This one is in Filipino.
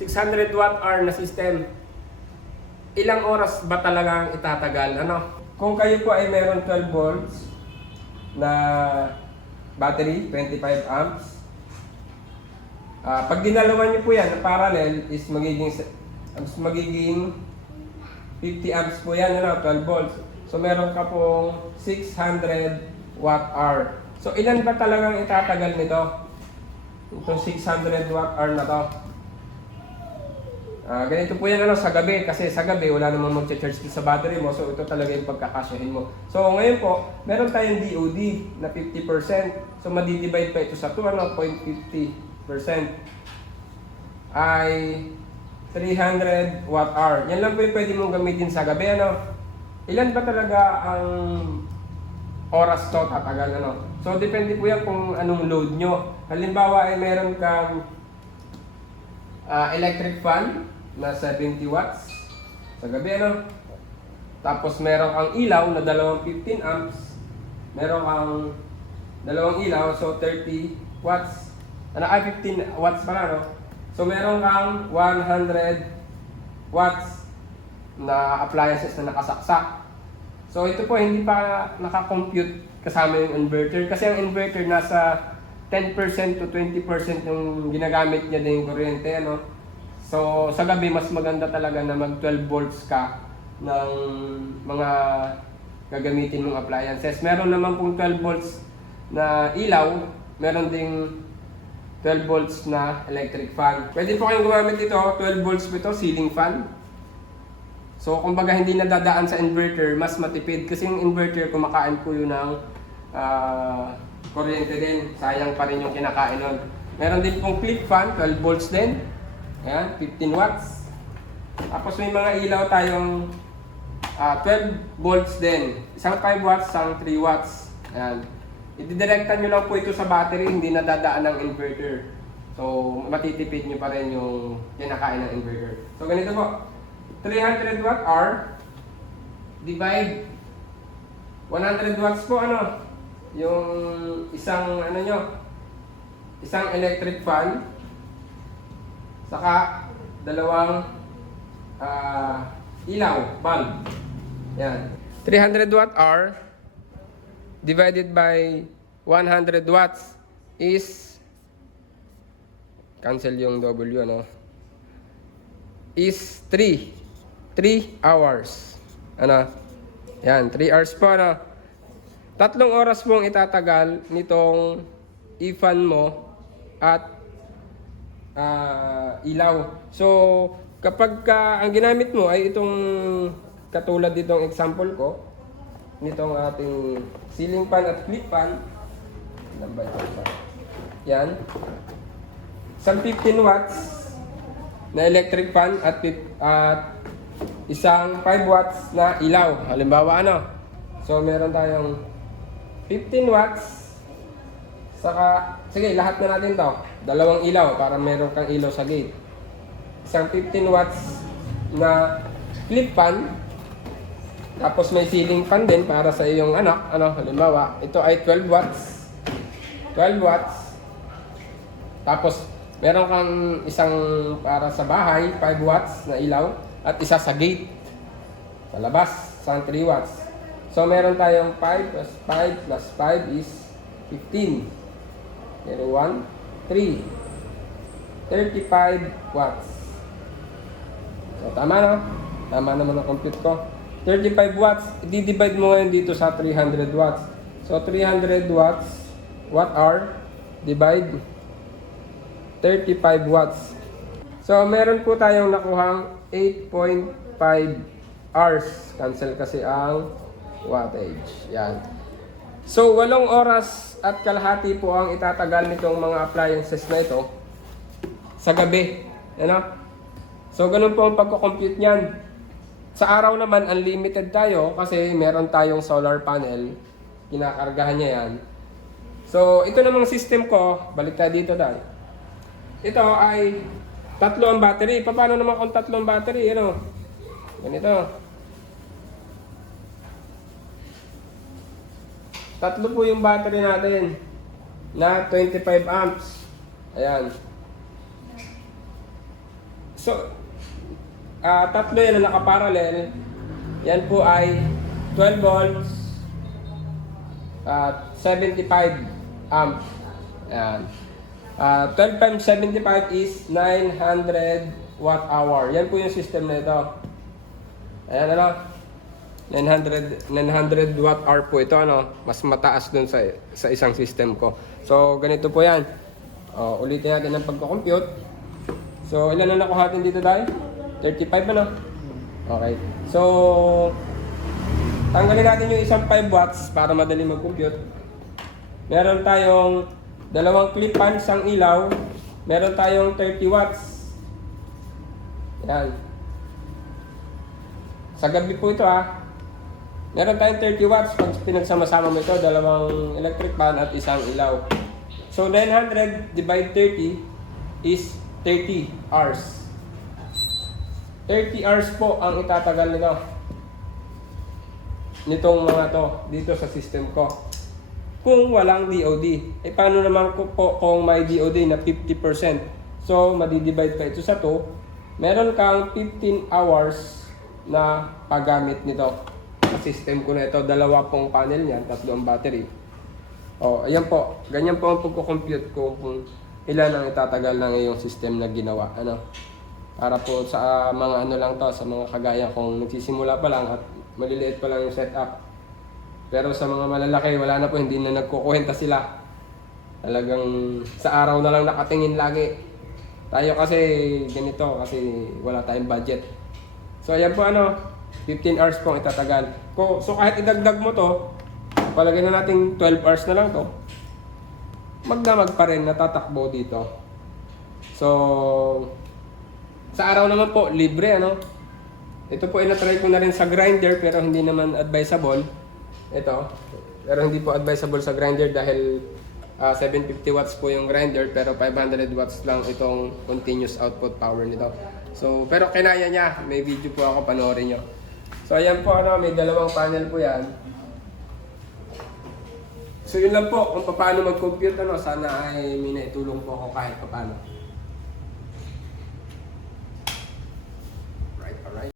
600 watt hour na system, ilang oras ba talagang itatagal? Ano? Kung kayo po ay meron 12 volts na battery, 25 amps, ah pag dinalawan niyo po yan parallel is magiging is magiging 50 amps po yan, ano, 12 volts. So meron ka pong 600 watt hour. So ilan ba talagang itatagal nito? Itong 600 watt hour na to. Ah, ganito po yan ano, sa gabi kasi sa gabi wala namang magcha-charge dito sa battery mo so ito talaga yung pagkakasyahin mo. So ngayon po, meron tayong DOD na 50%. So madidivide pa ito sa 2 ano, 0.50% ay 300 watt hour. Yan lang po yung pwede mong gamitin sa gabi ano. Ilan ba talaga ang oras to tatagal ano? So depende po yan kung anong load nyo. Halimbawa ay meron kang ah, electric fan na 70 watts sa gabi ano. Tapos meron kang ilaw na dalawang 15 amps. Meron kang dalawang ilaw so 30 watts. Ano ay 15 watts pala no. So meron kang 100 watts na appliances na nakasaksak. So ito po hindi pa nakakompute kasama yung inverter kasi ang inverter nasa 10% to 20% yung ginagamit niya din yung kuryente ano. So sa gabi mas maganda talaga na mag 12 volts ka ng mga gagamitin mong appliances. Meron naman pong 12 volts na ilaw, meron ding 12 volts na electric fan. Pwede po kayong gumamit ito, 12 volts po ito, ceiling fan. So, kumbaga hindi nadadaan sa inverter, mas matipid. Kasi yung inverter, kumakain po yun ng ah, kuryente din. Sayang pa rin yung kinakain nun. Meron din pong clip fan, 12 volts din. Ayan, 15 watts. Tapos may mga ilaw tayong ah, 12 volts din. Isang 5 watts, isang 3 watts. Ayan. Ididirektan nyo lang po ito sa battery, hindi nadadaan ng inverter. So, matitipid nyo pa rin yung kinakain ng inverter. So, ganito po. 300 watt hour divide 100 watts po ano yung isang ano nyo isang electric fan saka dalawang ah, ilaw bulb. Yan. 300 watt hour divided by 100 watts is cancel yung W ano is 3 3 hours. Ano? Yan 3 hours po ano? Tatlong oras pong itatagal nitong ifan mo at ah, ilaw so kapag ka, ang ginamit mo ay itong katulad ditong example ko nitong ating ceiling fan at clip fan yan isang 15 watts na electric fan at, at isang 5 watts na ilaw. Halimbawa ano? So meron tayong 15 watts saka sige lahat na natin to. Dalawang ilaw para meron kang ilaw sa gate. Isang 15 watts na clip fan tapos may ceiling fan din para sa iyong anak. Ano, halimbawa, ito ay 12 watts. 12 watts. Tapos, meron kang isang para sa bahay, 5 watts na ilaw, at isa sa gate. Sa labas, isang 3 watts. So, meron tayong 5 plus 5 plus 5 is 15. Pero 1, 3. 35 watts. So, tama no? Tama naman ang compute ko. 35 watts, i-divide mo ngayon dito sa 300 watts. So, 300 watts, watt hour, divide 35 watts. So, meron po tayong nakuhang 8.5 hours. Cancel kasi ang wattage. Yan. So, walong oras at kalahati po ang itatagal nitong mga appliances na ito sa gabi. Ano? So, ganun po ang pagko-compute niyan. Sa araw naman, unlimited tayo kasi meron tayong solar panel. Kinakargahan niya yan. So, ito namang system ko, balik tayo dito dahil. Ito ay tatlo ang battery. Paano naman kung tatlo ang battery? Ano? Ganito. Tatlo po yung battery natin na 25 amps. Ayan. So, ah tatlo yan na nakaparallel. Yan po ay 12 volts at 75 amp. Ayan. Ah 12 times 75 is 900 watt hour. Yan po yung system na ito. Ayan ano. 900 900 watt hour po ito ano. Mas mataas dun sa sa isang system ko. So ganito po yan. Oh, ulitin natin ang pagko-compute. So ilan na nakuha natin dito dahil? 35 ano? Okay. So tanggalin natin yung isang 5 watts para madali mag-compute. Meron tayong dalawang clip fan, isang ilaw. Meron tayong 30 watts. Yan. Sa gabi po ito ah. Meron tayong 30 watts pag pinagsama-sama mo ito, dalawang electric fan at isang ilaw. So 900 divide 30 is 30 hours. 30 hours po ang itatagal nito. Nitong mga to dito sa system ko. Kung walang DOD. Eh paano naman ko po kung may DOD na 50%? So madidivide pa ito sa 2. Meron kang 15 hours na paggamit nito. System ko na ito, dalawa pong panel niyan, tatlo ang battery. Oh, ayan po. Ganyan po ang pagko-compute ko kung ilan ang itatagal ng iyong system na ginawa. Ano? Para po sa ah, mga ano lang to, sa mga kagaya kung nagsisimula pa lang at maliliit pa lang yung setup. Pero sa mga malalaki, wala na po, hindi na nagkukuwenta sila. Talagang sa araw na lang nakatingin lagi. Tayo kasi ganito, kasi wala tayong budget. So ayan po ano, 15 hours po ang itatagal. So kahit idagdag mo to, palagay na natin 12 hours na lang to. Magdamag pa rin, natatakbo dito. So, sa araw naman po, libre ano. Ito po ina-try ko na rin sa grinder pero hindi naman advisable. Ito. Pero hindi po advisable sa grinder dahil ah, 750 watts po yung grinder pero 500 watts lang itong continuous output power nito. So, pero kinaya niya. May video po ako panoorin nyo. So, ayan po ano, may dalawang panel po yan. So, yun lang po kung paano mag-compute ano. Sana ay may naitulong po ako kahit paano.